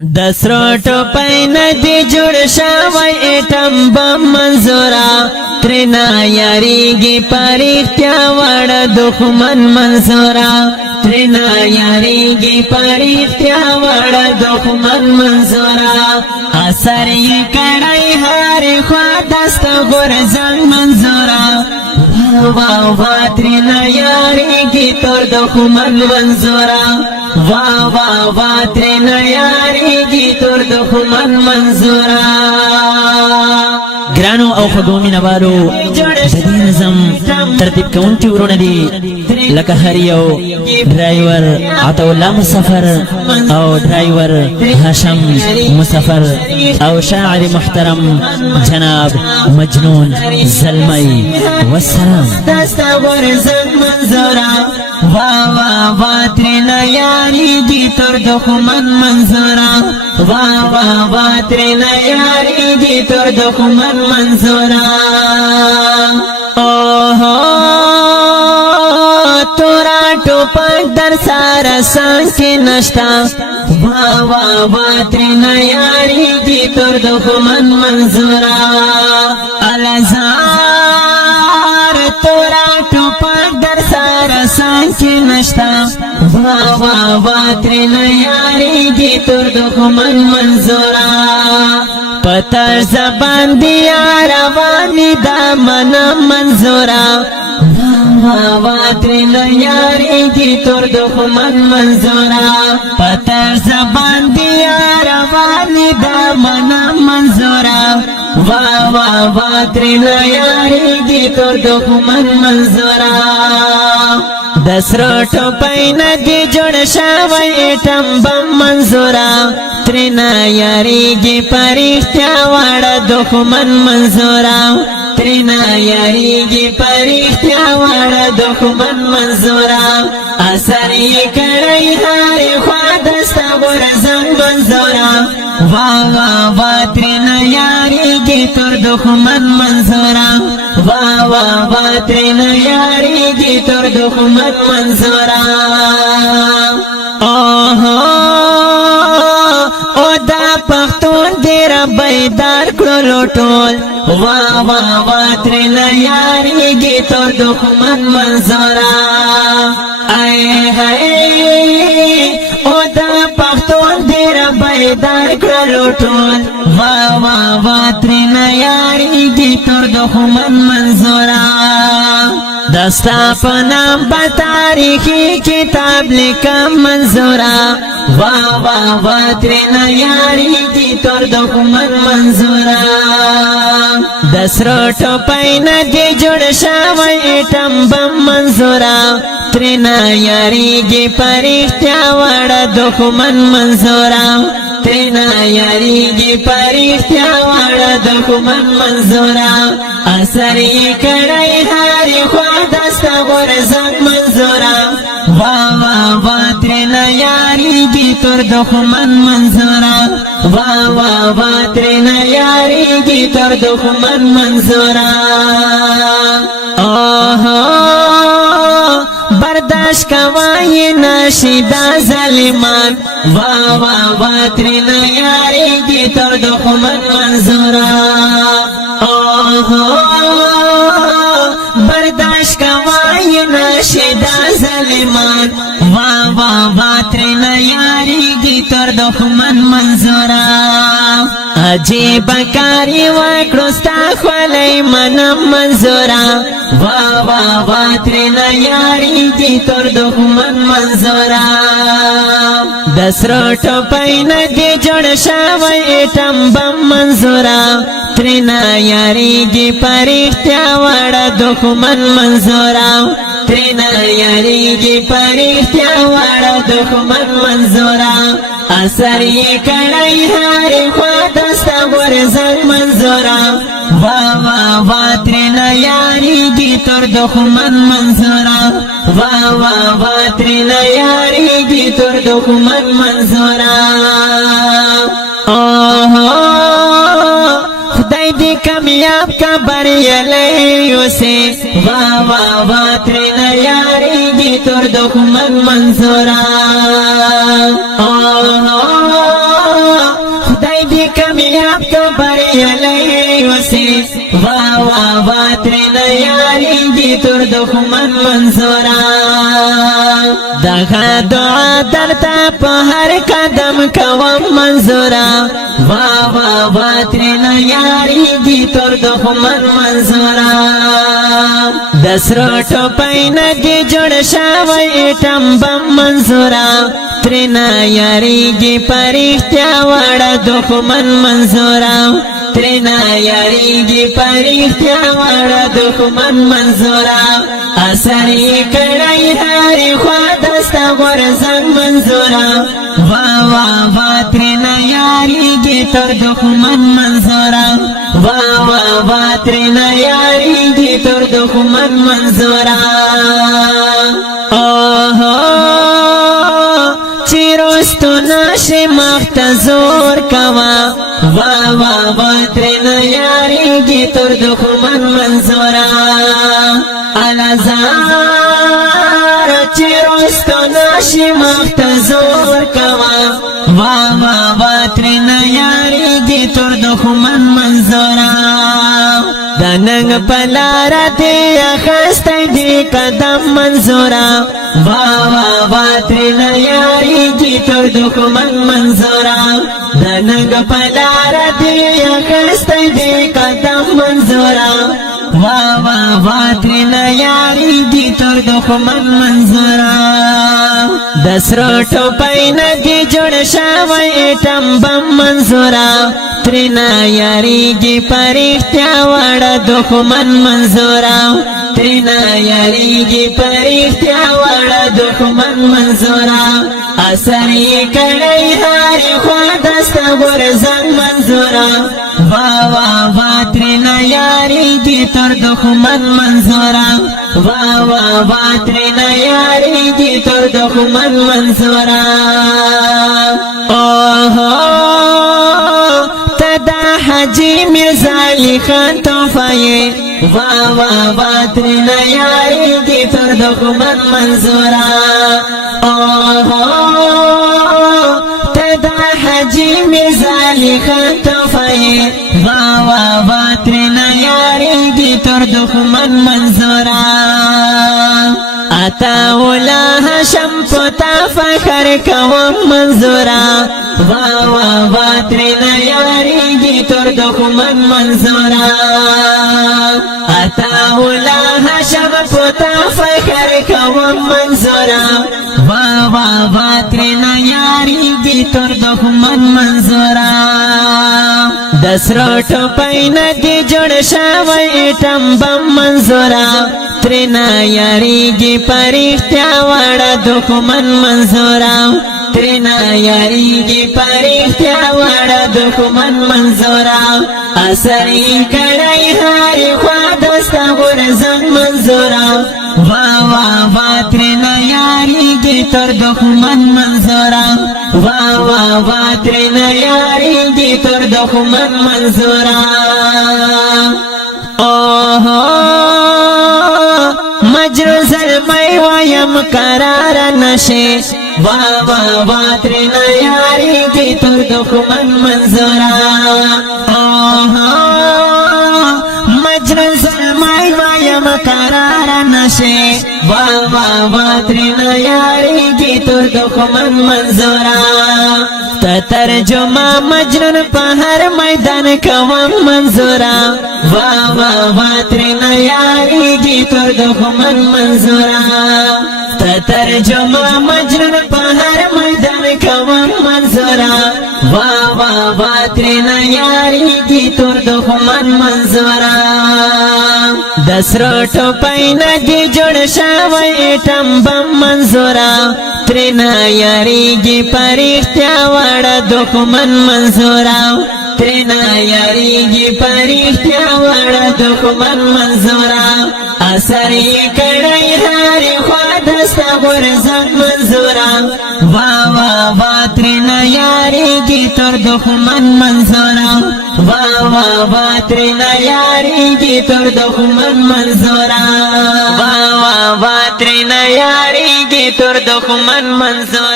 دسرو ټوپۍ نه دی جوړ شوی ایټم بم منظورا ترنا یاریږي پریختیا وړ دښمن منظورا ترنا یاریږي پریختیا وړ دښمن منظورا اثر یې کړی هر خوا دست غورځنګ منظورا واہ واہ ترنا یاریږي تور دښمن منظورا واہ واہ واہ ترنا یاریږي تور دښمن منظورا ګرانو او خدومي نوالو د دې نظم ترتیب کوونکي ورونه دي لکه هر یو ډرایور عطاالله مسافر او ډرایور هاشم مسافر او شاعر محترم جناب مجنون زلمی والسلام دستا ورزق منظورا واہ واہ واہ ترنا یاریږي تور دښمن منظورا واہ واہ واہ ترنا یاریږي تور دښمن منظورا اوہو تورا ټوپک در سره سنگ کې نشتا واہ واہ واہ ترنا یاریږي تور دښمن منظورا الازار تورا ټوپک در سره سنگ کې نشتا واہ واہ واہ ترنا یاریږي تور دښمن منظورا پتر زبان دیا روانی دا من منظورا واہ واہ ترنا یاریږي تور دښمن منظورا پتر زبان دیا روانی دا من منظورا واہ واہ واہ ترنا یاریږي تور دښمن منظورا دسرو ټوپۍ نه دی جوړ شوی ایټم بم منظورا ترنا یاریږي پریختیا وړ دښمن منظورا ترنا یاریږي پریختیا وړ دښمن منظورا اثر یې کړی هر خوا دستا غورځنګ منظورا واہ واہ واہ ترنا یاریږي تور دښمن منظورا واہ واہ واہ ترنا یاریږي تور دښمن منظورا اوہو او دا پښتون ډېر بیدار کړلو ټول واہ واہ واہ ترنا یاریږي تور دښمن منظورا ای هی او دا پښتون ډېر بیدار کړلو ټول واہ واہ واہ ترنا یاریږي تور دښمن منظورا دستا په نام په تاریخي کتاب لیکم منظورا واہ واہ واہ ترنا یاریږي تور دښمن منظورا دسرو ټوپۍ نه دی جوړ شوی ایټم بم منظورا ترنا یاریږي پریختیا وړ دښمن منظورا ترنا یاریږي پریختیا وړ دښمن منظورا اثر یې کړی هر خوا دستا غورځنګ منظورا واہ واہ واہ ترنا یاریږي تور دښمن منظورا واہ واہ واہ ترنا یاریږي تور دښمن منظورا اوہو برداشت کوای نشي دا ظالمان واہ واہ واہ ترنا یاریږي تور دښمن منظورا اوہو برداشت کوای نشي دا ظالمان واہ واہ واہ ترنا یاریږي تور دښمن منظورا عجیب کاری وکړو ستا خولۍ منم منظورا واہ واہ واہ ترنا یاریږي تور دښمن منظورا دسرو ټوپۍ نه دی جوړ شوی ایټم بم منظورا ترنا یاریږي پریختیا وړ دښمن منظورا ترنا یاریږي پریختیا وړ دښمن منظورا اثر یې کړی هر خوا دستا غورځنګ منظورا واہ واہ واہ ترنا یاریږي تور دښمن منظورا واہ واہ واہ ترنا یاریږي تور دښمن منظورا اوہو خدای دې کامیاب کا بریالی اوسې واہ واہ واہ ترنا یاریږي تور دښمن منظورا اوہو ویلی وسی وا وا وا ترنا یاریگی تر دخمن منظورا دغه دعا درته په هر قدم کوم منظورا وا وا وا ترنا یاریگی تر دخمن منظورا دسرو ټوپۍ نه دی جوړ شوی ټمبم منظورا ترنا یاریگی پرختیا وړه دښمن منظورا ترنا یاریگی پرختیا وړه دښمن منظورا اثرې کړی هرې خوا دسته غورځنګ منظورا وا وا وا ترنا یاریگی تر دښمن منظورا وا وا وا ترنا یاریگی تر دښمن منظورا چیرستو ناشی مخت زور کوا وا وا وا ترنا یاریگی تر دښمن منظورا الازار چیرستو ناشی مخت زور کوا وا وا وا ترنا یاریگی تر دښمن منظورا دننگ پلارا دی اخستی دی قدم منظورا وا وا وا ترنا یاریگی تر دښمن منظورا دننگ پلارا دی اخستی دی قدم منظورا وا وا وا ترنا یاریگی تر دښمن منظورا دسرو ټوپۍ نه دی جوړ شوی ټمبم منظورا ترنا یاریگی پرختیا وړه دښمن منظورا ترنا یاریگی پرختیا وړه دښمن منظورا اثرې کړی هرې خوا دسته غورځنګ منظورا وا وا وا ترنا یاریگی تر دښمن منظورا وا وا وا ترنا یاریگی تر دښمن منظورا حجی مرزا علی خان توفای وا وا وا ترنا یاریگی تر دښمن منظورا تدا حجی مرزا علی خان توفای وا وا وا ترنا یاریگی تر دښمن منظورا اتا ولا هشم پتا فخر کوم منظورا وا وا وا ترنا یاریگی تر دښمن منظورا اتا ولا هشم پتا فخر کوم منظورا وا وا وا ترنا یاریگی تر دښمن منظورا دسرو ټوپۍ نه دی جوړ شوی ټمبم منظورا ترنا یاریگی پرختیا وړه دښمن منظورا ترنا یاریگی پرختیا وړه دښمن منظورا اثرې کړی هرې خوا دسته غورځنګ منظورا وا وا وا ترنا یاریگی تر دښمن منظورا وا وا وا ترنا یاریگی تر دښمن منظورا مجنون زلمی ویم قرار نشی وا وا وا ترنا یاریگی تر دښمن منظورا مجنون زلمی ویم قرار نشی وا وا وا ترنا یاریگی تر دښمن منظورا ترجمه مجنون په هر میدان کوم منظورا وا وا وا ترنا یاریگی تر دښمن منظورا ترجمه مجنون په هر میدان کوم منظورا وا وا وا ترنا یاریگی تر دښمن منظورا دسرو ټوپۍ نه دی جوړ شوی ټمبم منظورا ترنا یاریگی پرختیا وړه دښمن منظورا ترنا یاریگی پرختیا وړه دښمن منظورا اثرې کړی هرې خوا دسته غورځنګ منظورا وا وا وا ترنا یاریگی تر دښمن منظورا وا وا وا ترنا یاریگی تر دښمن منظورا وا وا وا ترنا یاریگی تر دښمن منظورا